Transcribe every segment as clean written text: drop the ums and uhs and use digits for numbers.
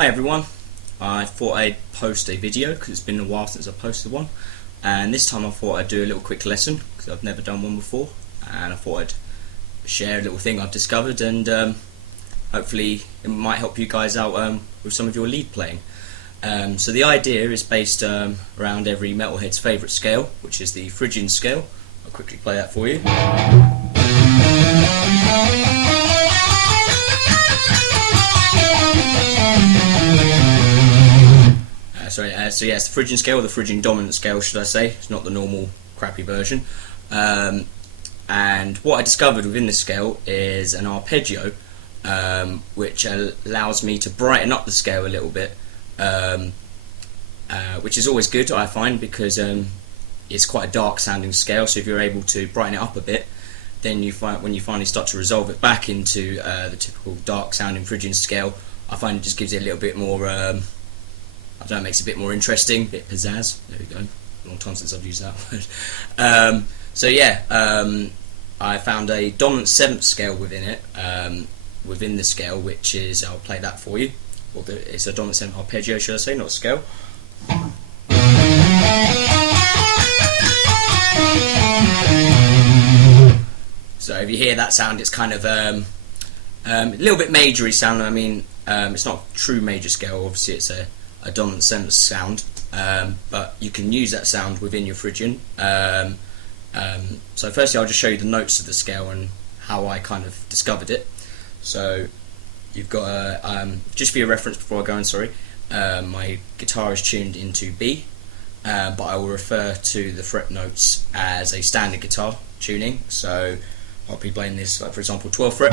Hi everyone, I thought I'd post a video because it's been a while since I posted one, and this time I thought I'd do a little quick lesson because I've never done one before, and I thought I'd share a little thing I've discovered, and hopefully it might help you guys out with some of your lead playing. So the idea is based around every metalhead's favourite scale, which is the Phrygian scale. I'll quickly play that for you. So yeah, it's the Phrygian scale, or the Phrygian dominant scale, should I say. It's not the normal crappy version. And what I discovered within this scale is an arpeggio, which allows me to brighten up the scale a little bit, which is always good, I find, because it's quite a dark sounding scale. So if you're able to brighten it up a bit, then you find when you finally start to resolve it back into the typical dark sounding Phrygian scale, I find it just gives it a little bit more. I don't know, it makes it a bit more interesting, a bit pizzazz. There we go. A long time since I've used that word. So yeah, I found a dominant 7th scale within it, within the scale, which is, I'll play that for you. It's a dominant 7th arpeggio, should I say, not a scale. So if you hear that sound, it's kind of a little bit majory sound. I mean, it's not a true major scale, obviously it's a dominant 7th sound, but you can use that sound within your Phrygian. So firstly I'll just show you the notes of the scale and how I kind of discovered it. So you've got, just for your reference before I go on, sorry, my guitar is tuned into B, but I will refer to the fret notes as a standard guitar tuning. So I'll be playing this, like for example, 12th fret.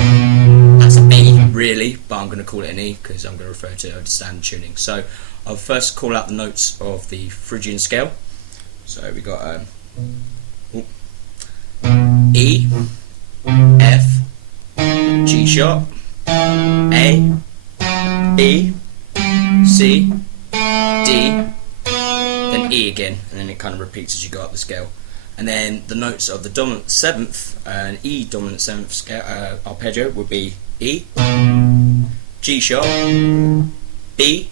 That's a B really, but I'm going to call it an E because I'm going to refer to it as standard tuning. So I'll first call out the notes of the Phrygian scale. So we got E, F, G sharp, A, B, C, D, then E again, and then it kind of repeats as you go up the scale. And then the notes of the dominant 7th and E dominant 7th scale arpeggio would be E, G sharp, B,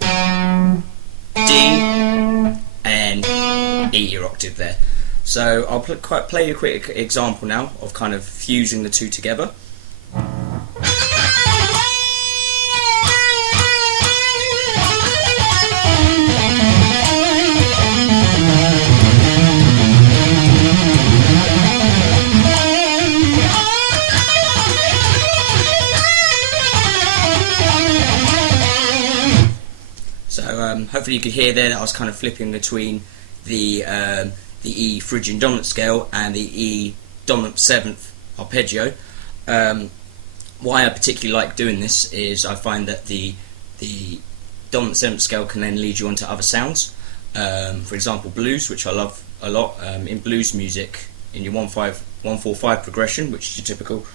D, and E, your octave there. So I'll play you a quick example now of kind of fusing the two together. So hopefully you could hear there that I was kind of flipping between the E Phrygian dominant scale and the E dominant 7th arpeggio. Why I particularly like doing this is I find that the dominant 7th scale can then lead you onto other sounds. For example, blues, which I love a lot. In blues music, in your 1-5-1-4-5 progression, which is your typical.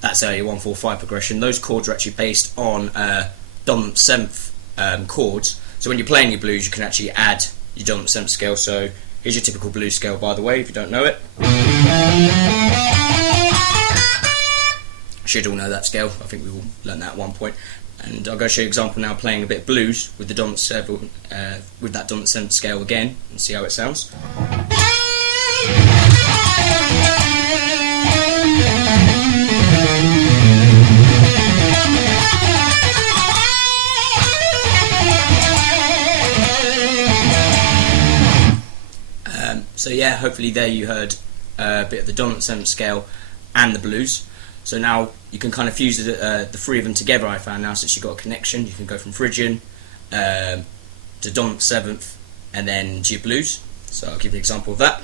That's your 1-4-5 progression. Those chords are actually based on dominant 7th chords. So when you're playing your blues, you can actually add your dominant 7th scale. So here's your typical blues scale, by the way, if you don't know it. Should all know that scale. I think we all learned that at one point. And I'll go show you an example now, playing a bit of blues with the dominant 7th, with that dominant 7th scale again, and see how it sounds. So yeah, hopefully there you heard a bit of the dominant 7th scale and the blues. So now you can kind of fuse the three of them together. I found now, since you've got a connection, you can go from Phrygian to dominant 7th and then to your blues. So I'll give you an example of that.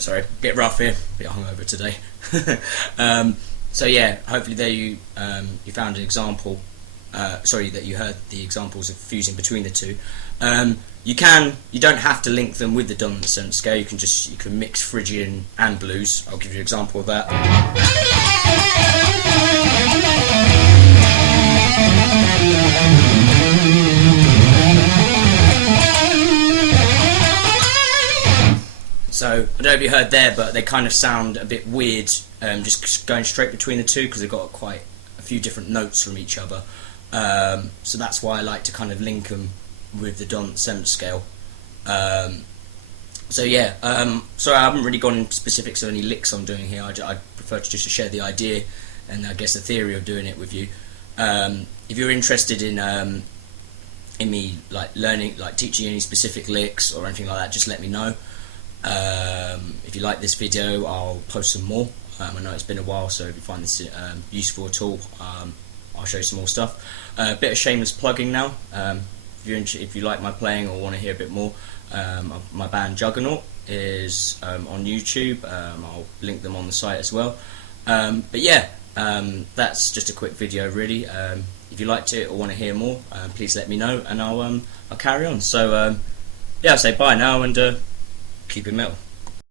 Sorry, a bit rough here, a bit hungover today. So yeah, hopefully there you found an example sorry, that you heard the examples of fusing between the two. You don't have to link them with the dominant seventh scale. You can mix Phrygian and blues. I'll give you an example of that. So I don't know if you heard there, but they kind of sound a bit weird, just going straight between the two, because they've got quite a few different notes from each other. So that's why I like to kind of link them with the dominant seventh scale. So yeah, sorry, I haven't really gone into specifics of any licks I'm doing here. I prefer to just share the idea and I guess the theory of doing it with you. If you're interested in me like learning, like teaching any specific licks or anything like that, just let me know. If you like this video, I'll post some more. I know it's been a while, so if you find this useful at all, I'll show you some more stuff. A bit of shameless plugging now. If you like my playing or want to hear a bit more, my band Juggernaut is on YouTube. I'll link them on the site as well. But yeah, that's just a quick video really. If you liked it or want to hear more, please let me know and I'll carry on. So yeah, I'll say bye now and keep it metal.